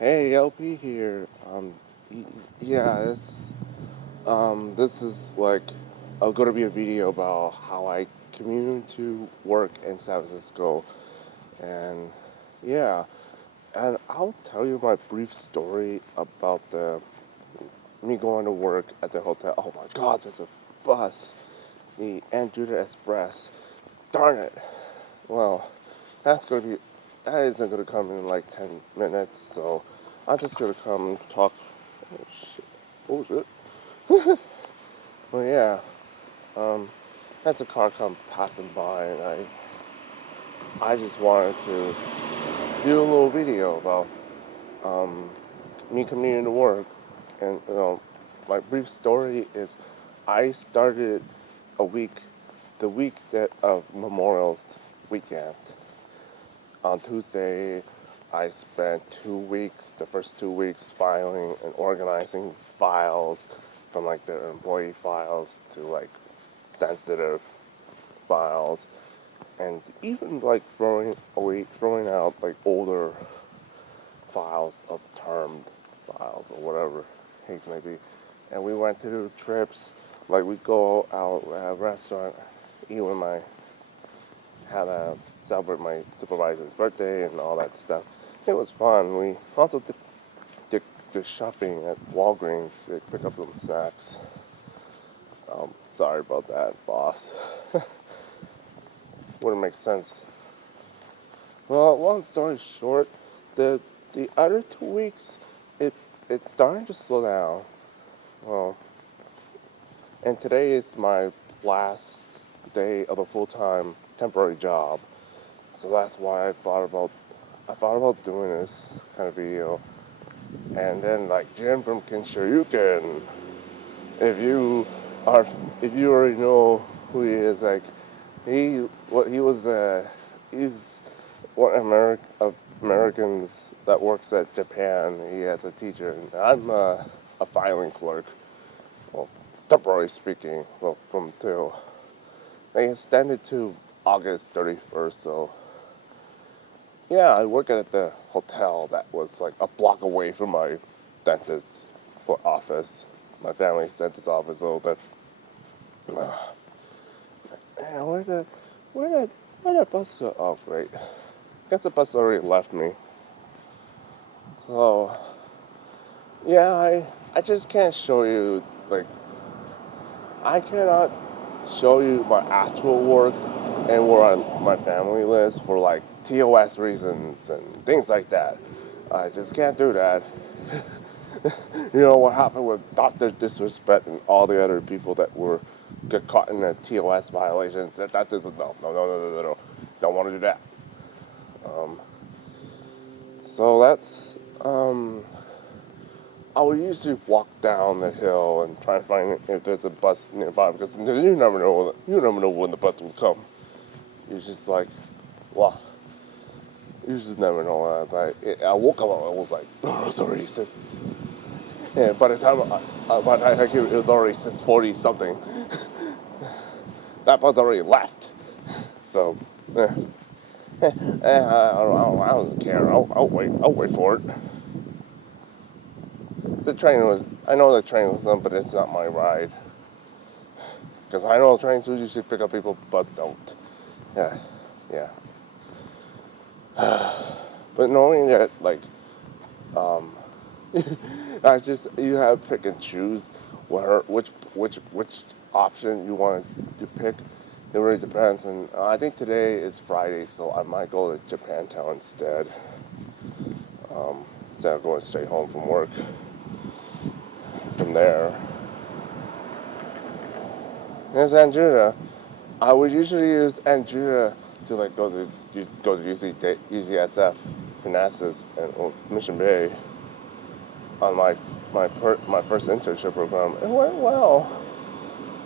Hey, LP here. Y- yeah, this is like gonna be a video about how I commute to work in San Francisco, and yeah, and I'll tell you my brief story about the me going to work at the hotel. Oh my God, there's a bus, the Andrew Express. Darn it. Well, that's gonna be that isn't gonna come in like 10 minutes, so I'm just gonna come talk. Oh shit! Oh shit! Well, yeah, that's a car come passing by, and I just wanted to do a little video about me commuting to work, and my brief story is I started a week, the week that of Memorial's weekend. On Tuesday, I spent 2 weeks, the first 2 weeks, filing and organizing files from like the employee files to like sensitive files, and even like throwing out like older files of termed files or whatever case may be. And we went to do trips, like we go out at a restaurant, eat with my had a celebrate my supervisor's birthday and all that stuff. It was fun. We also did shopping at Walgreens to pick up some snacks. Sorry about that, boss. Wouldn't make sense. Well, long story short, the other 2 weeks, it's starting to slow down. Well, and today is my last day of the full-time temporary job. So that's why I thought about doing this kind of video. And then like Jim from Kinsharyuken, if you are if you already know who he is, like he's one of Americans that works at Japan. He has a teacher, and I'm a filing clerk. Well, temporarily speaking, well, from till they extended to August 31st. So yeah, I work at the hotel that was like a block away from my dentist's office, my family's dentist's office. So that's man, where did bus go? Oh great, guess the bus already left me. So yeah, I just can't show you like I cannot show you my actual work and where my family lives for like TOS reasons and things like that. I just can't do that. You know what happened with Dr. Disrespect and all the other people that were get caught in the TOS violations? That doesn't no. Don't want to do that. So that's I would usually walk down the hill and try to find if there's a bus nearby because you never know when the bus will come. You're just like, wow. You just never know. I woke up, I was like, oh, it's already 6. Yeah, by the time I came, it was already 6:40 something. That bus already left. So, I don't care. I'll wait. I'll wait for it. I know the train was done, but it's not my ride. Because I know trains usually pick up people, bus don't. Yeah, yeah. But knowing that, like, you have to pick and choose which option you want to pick. It really depends, and I think today is Friday, so I might go to Japantown instead of going straight home from work from there. There's Andrea. I would usually use Andrea to like go to UCSF, Manassas, and Mission Bay on my first internship program. It went well.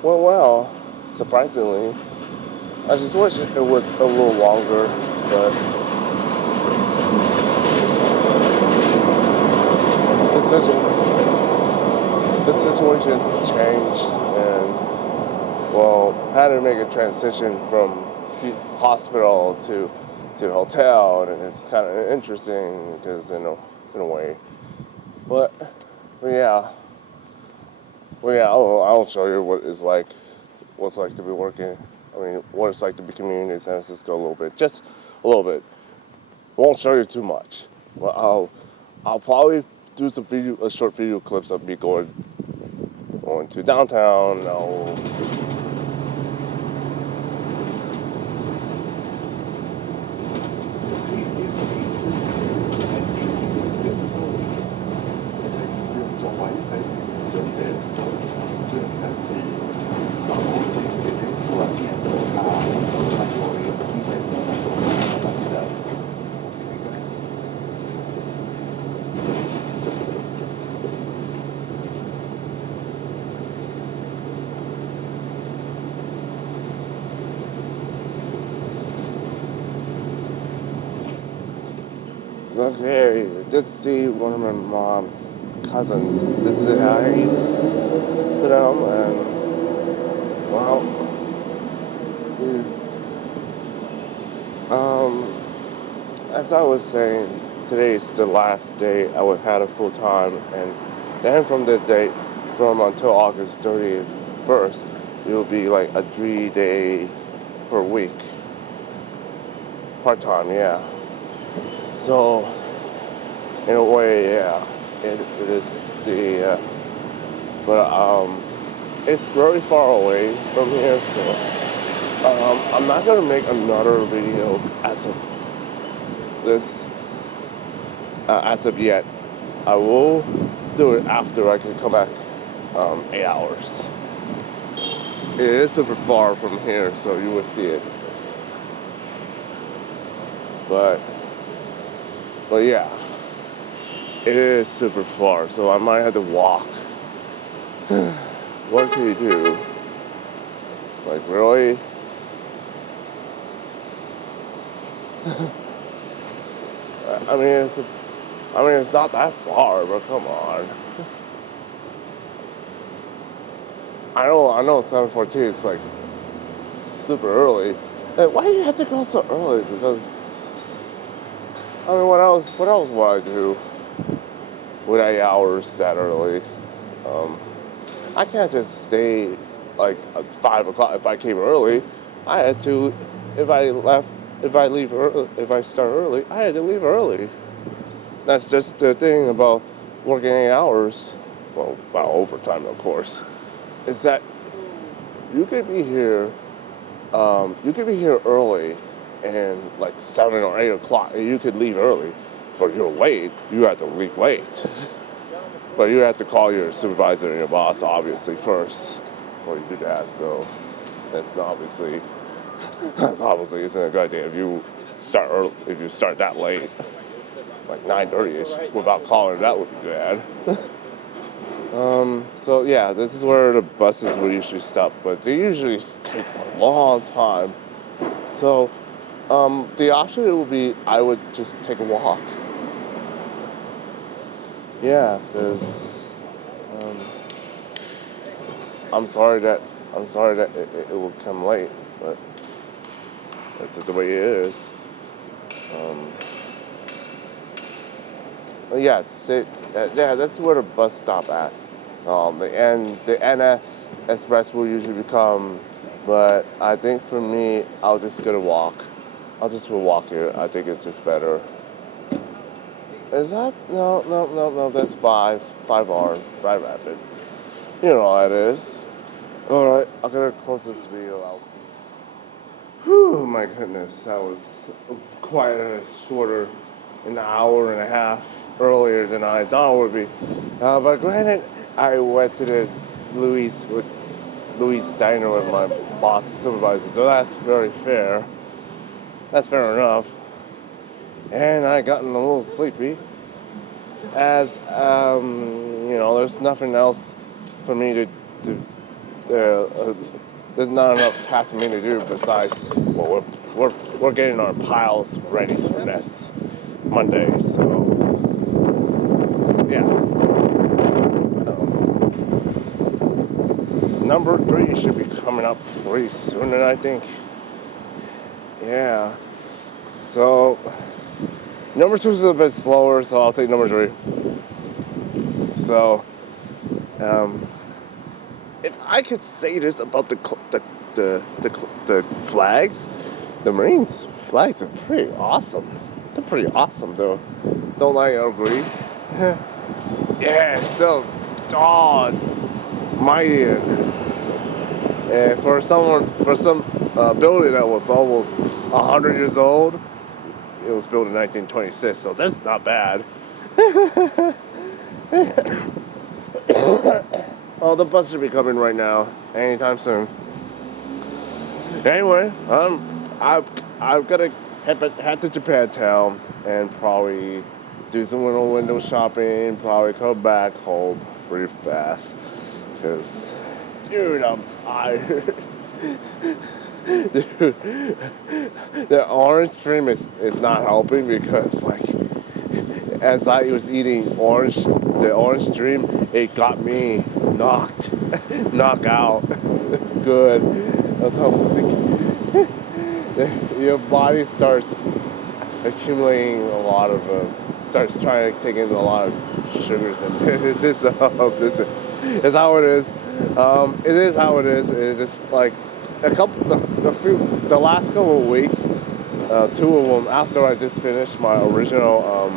Went well, surprisingly. I just wish it was a little longer, but the situation's changed, and well, had to make a transition from hospital to hotel, and it's kind of interesting because in a way. But yeah, I'll show you what's like to be working. I mean, what it's like to be commuting in San Francisco a little bit, just a little bit. Won't show you too much. Well, I'll probably do a short video clips of me going to downtown. Okay, did see one of my mom's cousins. Did say hi to them, and well, as I was saying, today is the last day I would have a full time, and then from until August 31st, it will be like a 3-day per week, part time, yeah. So, in a way, yeah, it is but it's very far away from here, so I'm not gonna make another video as of yet. I will do it after I can come back 8 hours. It is super far from here, so you will see it. But yeah, it is super far, so I might have to walk. What can you do? Like, really? I mean, it's not that far, but come on. I know 7:14 is like super early. Like, why do you have to go so early? Because I mean, what else would I do with 8 hours that early? I can't just stay like at 5 o'clock if I came early. I had to, if I start early, I had to leave early. That's just the thing about working 8 hours. Well, overtime, of course. Is that you could be here early and like 7 or 8 o'clock, and you could leave early, but you're late, you have to leave late. But you have to call your supervisor and your boss, obviously, first before you do that. So that's obviously isn't a good idea if you start early, if you start that late, like 9:30ish, without calling. That would be bad. So yeah, this is where the buses will usually stop, but they usually take a long time. So the option would be I would just take a walk. Yeah, because I'm sorry that it will come late, but that's just the way it is. Yeah, that's where the bus stop at. The NS Express will usually become, but I think for me, I'll just go to walk. I'll just walk here. I think it's just better. Is that no? That's 5R, Ride Rapid. You know how it is. All right, I'm gonna close this video out. Whew, my goodness, that was quite shorter, an hour and a half earlier than I thought it would be. But granted, I went to the Louis Diner with my boss and supervisor, so that's very fair. That's fair enough. And I gotten a little sleepy, as there's nothing else for me to there's not enough tasks for me to do besides, well, we're getting our piles ready for next Monday, so yeah. Number 3 should be coming up pretty soon, and I think, yeah. So Number two is a bit slower, so I'll take number three. So, um, if I could say this about the flags, the Marines flags are pretty awesome. They're pretty awesome, though. Don't I agree? Yeah. So, God, mighty. And for some building that was almost 100 years old, it was built in 1926. So that's not bad. Oh, the bus should be coming right now, anytime soon. Anyway, I've got to head to Japantown and probably do some window shopping. Probably come back home pretty fast, cause dude, I'm tired. Dude, the orange dream is not helping because like as I was eating the orange dream, it got me knocked out good. That's how like your body starts accumulating a lot of starts trying to take in a lot of sugars, and it's just it's how it is. It is how it is. It's just like the last couple of weeks, two of them after I just finished my original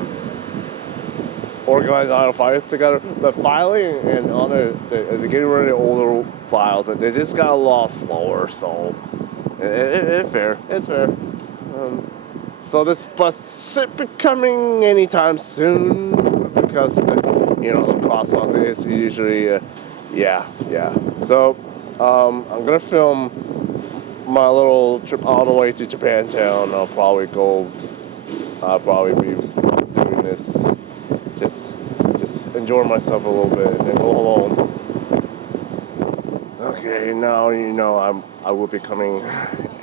organized auto files together. The filing and on the getting rid of the older files, they just got a lot slower. So it's fair. It's fair. So this bus should be coming anytime soon because the crosswalks is usually yeah. So I'm gonna film my little trip all the way to Japantown. I'll probably be doing this, just enjoy myself a little bit and then go home. Okay, now I will be coming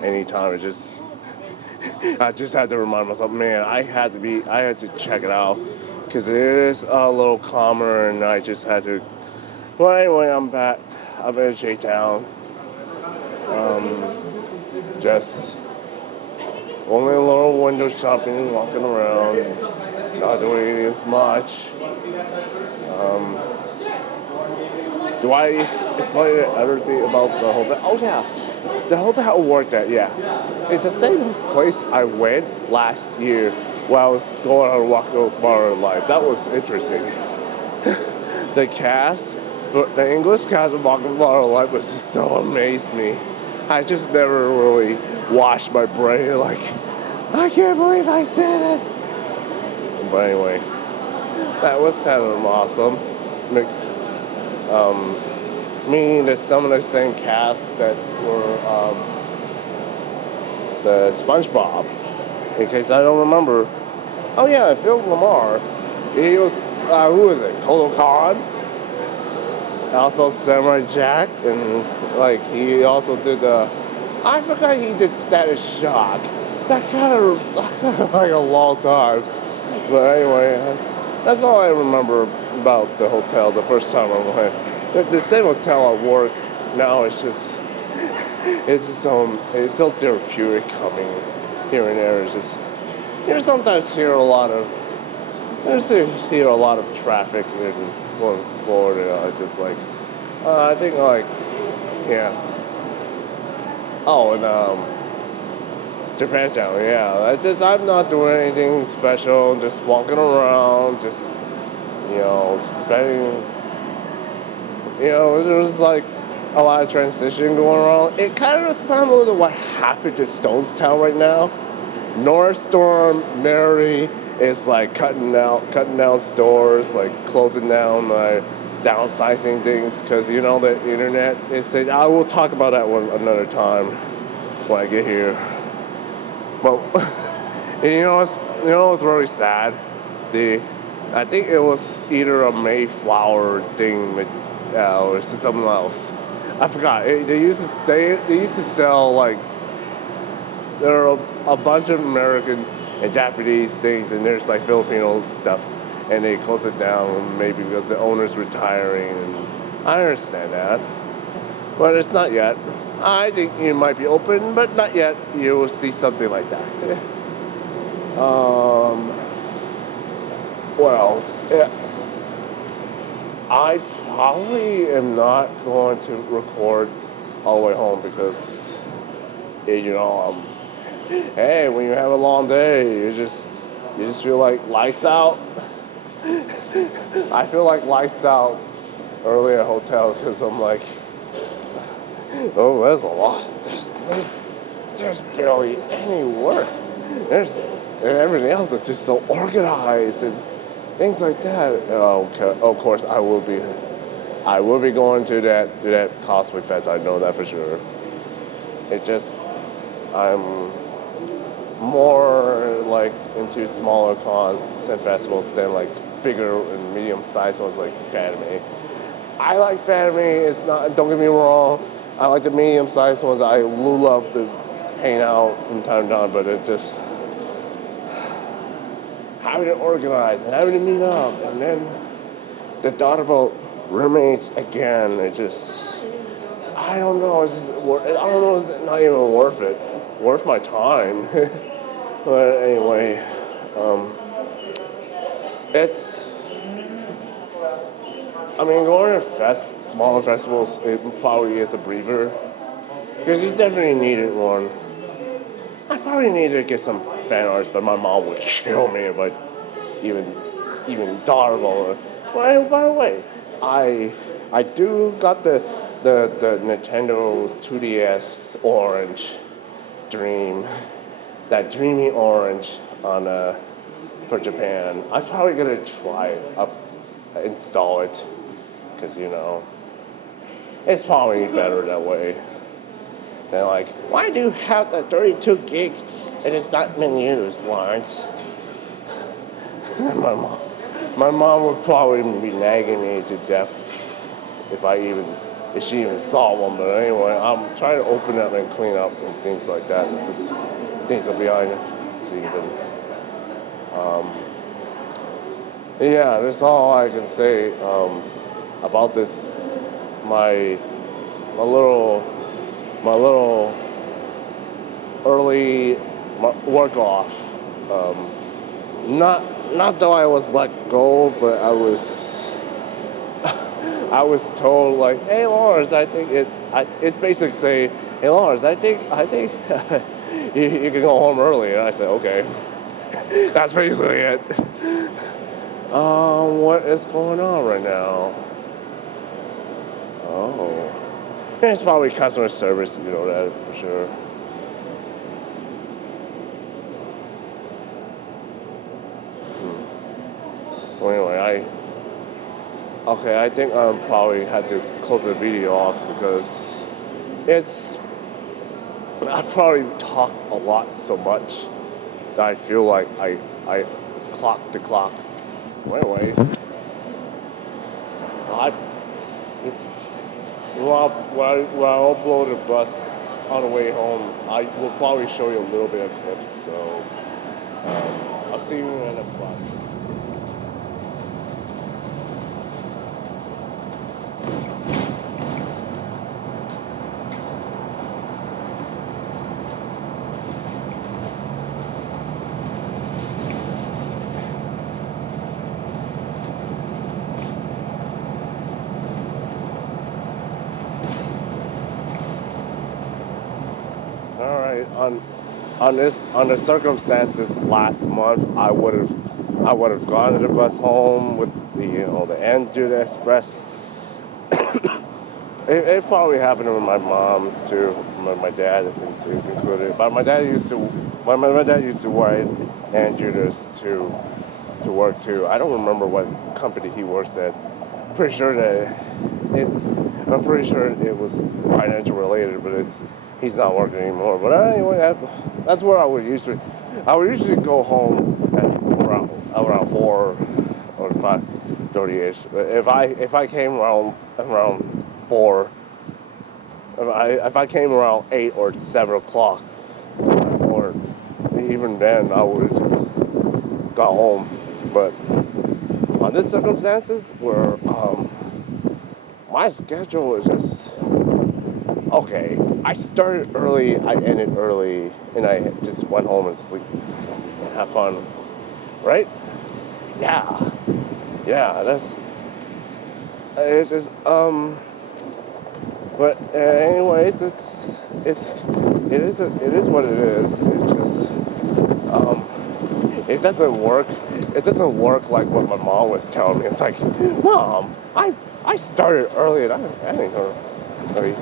anytime. I just had to remind myself, man, I had to check it out because it is a little calmer, and I just had to. Well, anyway, I'm back. I'm in J-Town. Just only a little window shopping, walking around, not doing as much. Do I explain everything about the hotel? Oh yeah, the hotel I worked at, yeah. It's the same place I went last year while I was going on Rocco's Bar of Life. That was interesting. The cast, the English cast of Rocco's Bar of Life was just so amazed me. I just never really washed my brain like, I can't believe I did it. But anyway, that was kind of awesome. Meaning that some of the same cast that were the SpongeBob, in case I don't remember. Oh yeah, Phil Lamar. He was, who was it? Kodo Khan. Also Samurai Jack, and like he also did I forgot he did Static Shock. That kind of like a long time. But anyway, that's all I remember about the hotel the first time I went. The same hotel I work now, it's so therapeutic coming here and there. It's just sometimes hear a lot of traffic in Florida. I just like I think like yeah. Oh, and Japantown, yeah. I'm not doing anything special. Just walking around, just spending. There's like a lot of transition going on. It kind of similar to what happened to Stonestown right now. North Storm, Mary is like cutting down stores, like closing down, downsizing things because the internet is. I will talk about that one another time when I get here. But it's really sad. I think it was either a Mayflower thing or something else. I forgot. They used to sell like there are a bunch of American and Japanese things, and there's like Filipino stuff, and they close it down maybe because the owner's retiring. And I understand that, but it's not yet. I think it might be open, but not yet. You will see something like that. What else? Yeah, I probably am not going to record all the way home because, hey, when you have a long day, you just feel like lights out. I feel like lights out early at a hotel because I'm like, oh, that's a lot. There's barely any work. There's everything else is just so organized and things like that. Okay. Of course, I will be going to that cosplay fest. I know that for sure. It just I'm more like into smaller cons and festivals than like bigger and medium sized ones like Fanime. I like Fanime. It's not. Don't get me wrong. I like the medium sized ones. I love to hang out from time to time, but it just having to organize and having to meet up, and then the thought about roommates again. It just I don't know. I don't know. It's not even worth my time. But anyway, it's. I mean, going to smaller festivals, it probably is a breather because you definitely needed one. I probably needed to get some fan arts, but my mom would kill me if I even thought about it. Well, by the way, I do got the Nintendo 2DS Orange Dream, that dreamy orange on for Japan. I'm probably gonna try it up, install it, because it's probably better that way. They're like, why do you have the 32 gigs and it's not been used, Lawrence? my mom, my mom would probably be nagging me to death if she even saw one. But anyway, I'm trying to open up and clean up and things like that. Just things are behind it. Yeah, that's all I can say about this. My my little my little early work off. Not though I was let go, but I was told like, hey Lawrence, I think it's basically saying, hey Lawrence, I think you can go home early, and I said okay. That's basically it. What is going on right now? Oh, it's probably customer service. You know that for sure. Well, anyway, I think I probably had to close the video off because I probably talk a lot so much that I feel like I clock the clock. Well, anyway, I when I upload the bus on the way home, I will probably show you a little bit of clips. So I'll see you in the bus. All right. On the circumstances last month, I would have gone to the bus home with the Andrew Express. It probably happened with my mom too, my dad included. But my dad used to ride Andrews to work too. I don't remember what company he works at. Pretty sure that it, I'm pretty sure it was financial related, but he's not working anymore. But anyway, that's where I would usually go home at around 4 or 5:30ish. But if I came around 4, if I came around 8 or 7 o'clock, or even then, I would have just got home. But on this circumstances where my schedule is just okay. I started early, I ended early, and I just went home and sleep and have fun, right? Yeah, yeah, that's it's just but anyways, it is what it is. It just um it doesn't work. It doesn't work like what my mom was telling me. It's like, Mom, I started early and I didn't know. Like,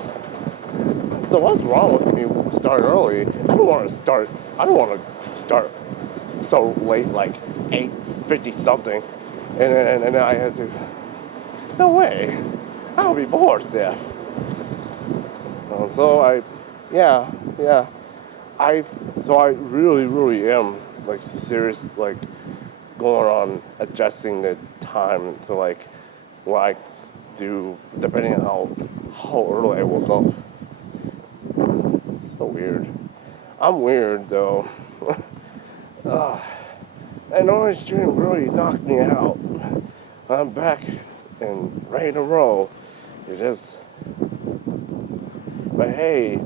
so what's wrong with me starting early? I don't want to start. I don't want to start so late, like 8:50 something, and then I had to. No way. I'll be bored to death. So yeah, yeah. I so I really am like serious, like going on adjusting the time to like what I do depending on how early I woke up. So weird. I'm weird though. That noise dream really knocked me out. I'm back and ready to roll. It's just, but hey,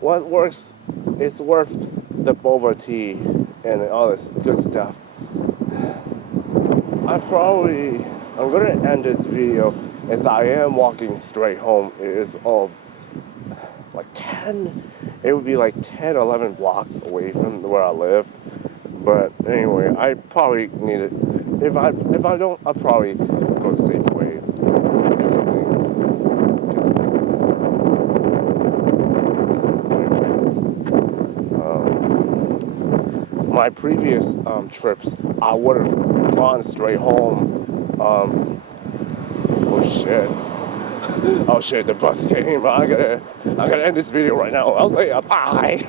what works? It's worth the boba tea and all this good stuff. I'm gonna end this video as I am walking straight home. It is all like 10, it would be like 10, 11 blocks away from where I lived. But anyway, I probably need it. If I don't, I'll probably go to Safeway, do something. My previous trips, I would have gone straight home. Oh shit. Oh shit, the bus came. I gotta end this video right now. I'll say bye.